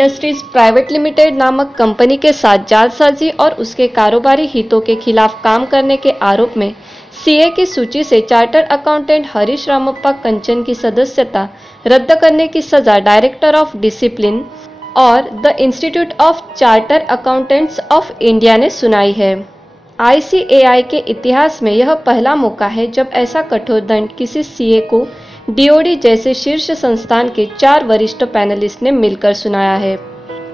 Industries private limited नामक company के साथ जालसाजी और उसके कारोबारी हितों के खिलाफ काम करने के आरोप में सीए की सूची से चार्टर्ड अकाउंटेंट हरीश रामप्पा कंचन की सदस्यता रद्द करने की सजा डायरेक्टर ऑफ डिसिप्लिन और the institute of chartered accountants of India ने सुनाई है। आईसीएआई के इतिहास में यह पहला मौका है जब ऐसा कठोर दंड किसी सीए को डीओडी जैसे शीर्ष संस्थान के 4 वरिष्ठ पैनलिस्ट ने मिलकर सुनाया है।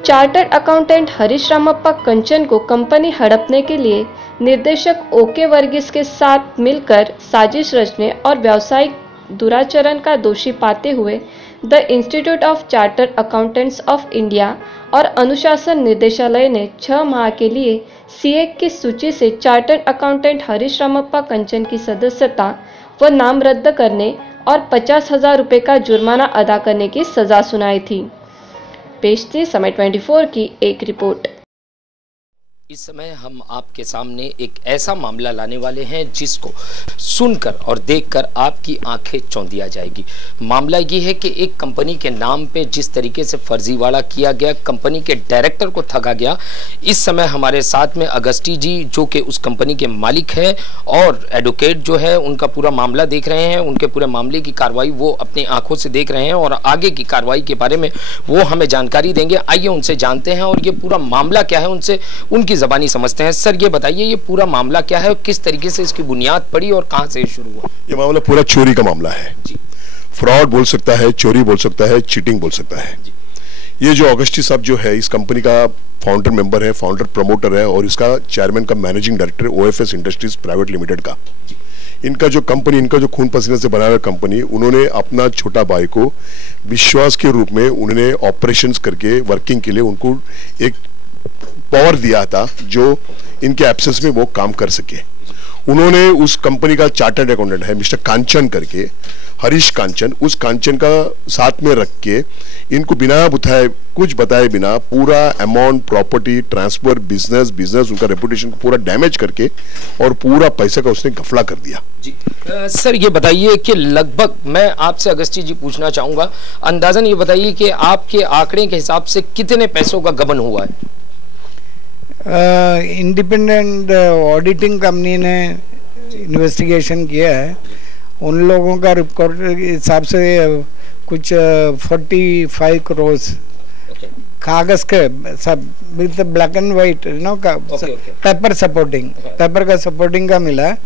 चार्टर्ड अकाउंटेंट हरीश रामप्पा कंचन को कंपनी हड़पने के लिए निर्देशक ओके वर्गीस के साथ मिलकर साजिश रचने और व्यावसायिक दुराचरण का दोषी पाते हुए the institute of chartered accountants of India और अनुशासन निदेशालय ने 6 माह के लिए सीए की सूची से चार्टर्ड अकाउंटेंट हरीश रामप्पा कंचन की सदस्यता व नाम रद्द करने और 50,000 रुपये का जुर्माना अदा करने की सजा सुनाई थी। पेश थी समय 24 की एक रिपोर्ट। इस समय हम आपके सामने एक ऐसा मामला लाने वाले हैं जिसको सुनकर और देखकर आपकी आंखें चौंधिया जाएगी। मामला ये है कि एक कंपनी के नाम पे जिस तरीके से फर्जीवाड़ा किया गया, कंपनी के डायरेक्टर को ठगा गया। इस समय हमारे साथ में अगस्ती जी जो कि उस कंपनी के मालिक हैं और एडवोकेट जो है उनका पूरा मामला देख रहे हैं, उनके पूरे मामले की कार्रवाई वो अपनी आंखों से देख रहे हैं और आगे की कार्रवाई के बारे में वो हमें जानकारी देंगे। आइए उनसे जानते हैं और ये पूरा मामला क्या है उनसे उनकी ज़बानी समझते हैं। सर ये बताइए ये पूरा मामला क्या है और किस तरीके से इसकी बुनियाद पड़ी और कहां से शुरू हुआ? ये मामला पूरा चोरी का मामला है। फ्रॉड बोल सकता है, चोरी बोल सकता है, चीटिंग बोल सकता है। ये जो अगस्ती साहब जो है इस कंपनी का फाउंडर मेंबर है, फाउंडर प्रमोटर है और इसका चेयरमैन का managing director OFS industries private limited का। इनका जो कंपनी, इनका जो खून पसीने से बना हुआ कंपनी, उन्होंने अपना छोटा भाई को विश्वास के रूप में उन्होंने ऑपरेशंस करके वर्किंग के लिए उनको एक पावर दिया था जो इनके एब्सेंस में वो काम कर सके। उन्होंने उस कंपनी का चार्टर्ड अकाउंटेंट है मिस्टर कांचन करके, हरीश कांचन, उस कांचन का साथ में रख के इनको बिना बुथाए कुछ बताए बिना पूरा अमाउंट, प्रॉपर्टी ट्रांसफर, बिजनेस उनका रेपुटेशन को पूरा डैमेज करके और पूरा पैसे का उसने घपला कर दिया। जी सर ये बताइए कि लगभग मैं आपसे अगस्ती जी पूछना चाहूंगा, अंदाजन ये बताइए कि आपके आंकड़े के हिसाब से कितने पैसों का गबन हुआ है? इंडिपेंडेंट ऑडिटिंग कंपनी ने इन्वेस्टिगेशन किया है। उन लोगों का रिकॉर्ड के हिसाब से कुछ 45 करोड़ कागज के सब with black and white paper supporting, paper का सपोर्टिंग का मिला।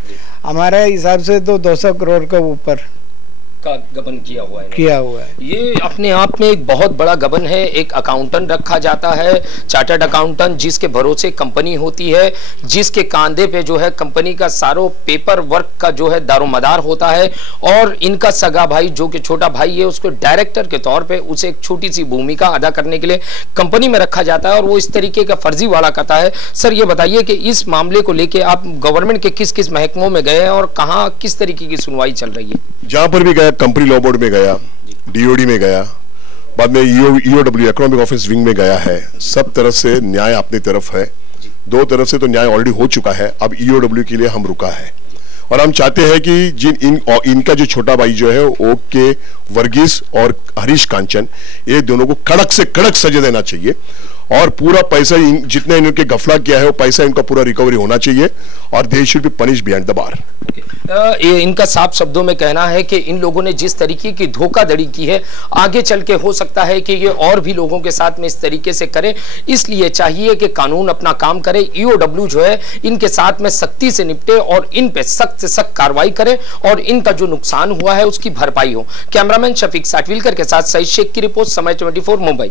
हमारे हिसाब से तो 200 करोड़ के ऊपर का गबन किया हुआ है। ये अपने आप में एक बहुत बड़ा गबन है। एक अकाउंटेंट रखा जाता है, चार्टर्ड अकाउंटेंट, जिसके भरोसे कंपनी होती है, जिसके कांधे पे जो है कंपनी का सारो पेपर वर्क का जो है दारोमदार होता है और इनका सगा भाई जो कि छोटा भाई है उसको डायरेक्टर के तौर पे उसे एक छोटी सी भूमिका अदा करने के लिए कंपनी में रखा जाता है और वो इस तरीके का फर्जीवाड़ा करता है। सर ये बताइए कि इस मामले को लेके आप गवर्नमेंट के किस किस महकमों में गए हैं और कहाँ किस तरीके की सुनवाई चल रही है? जहां पर भी गया, कंपनी लॉ बोर्ड में गया, डीओडी में गया, बाद में ईओडब्ल्यू इकोनॉमिक ऑफिस विंग में गया है। सब तरफ से न्याय अपनी तरफ है। 2 तरफ से तो न्याय ऑलरेडी हो चुका है, अब ईओडब्ल्यू के लिए हम रुका है और हम चाहते हैं कि इनका जो छोटा भाई जो है ओके वर्गीस और हरीश कांचन, ये दोनों को कड़क से कड़क सजा देना चाहिए और पूरा पैसा जितने इनके घपला किया है वो पैसा इनका पूरा रिकवरी होना चाहिए और they should be punished behind the bar. इनका साफ शब्दों में कहना है कि इन लोगों ने जिस तरीके की धोखाधड़ी की है आगे चल के हो सकता है कि ये और भी लोगों के साथ में इस तरीके से करें, इसलिए चाहिए कि कानून अपना काम करे। ईओडब्ल्यू जो है इनके साथ में सख्ती से निपटे और इन पे सख्त से सख्त कार्रवाई करे और इनका जो नुकसान हुआ है उसकी भरपाई हो। कैमरामैन शफीक साटविलकर के साथ सईद शेख की रिपोर्ट, समय 24 मुंबई।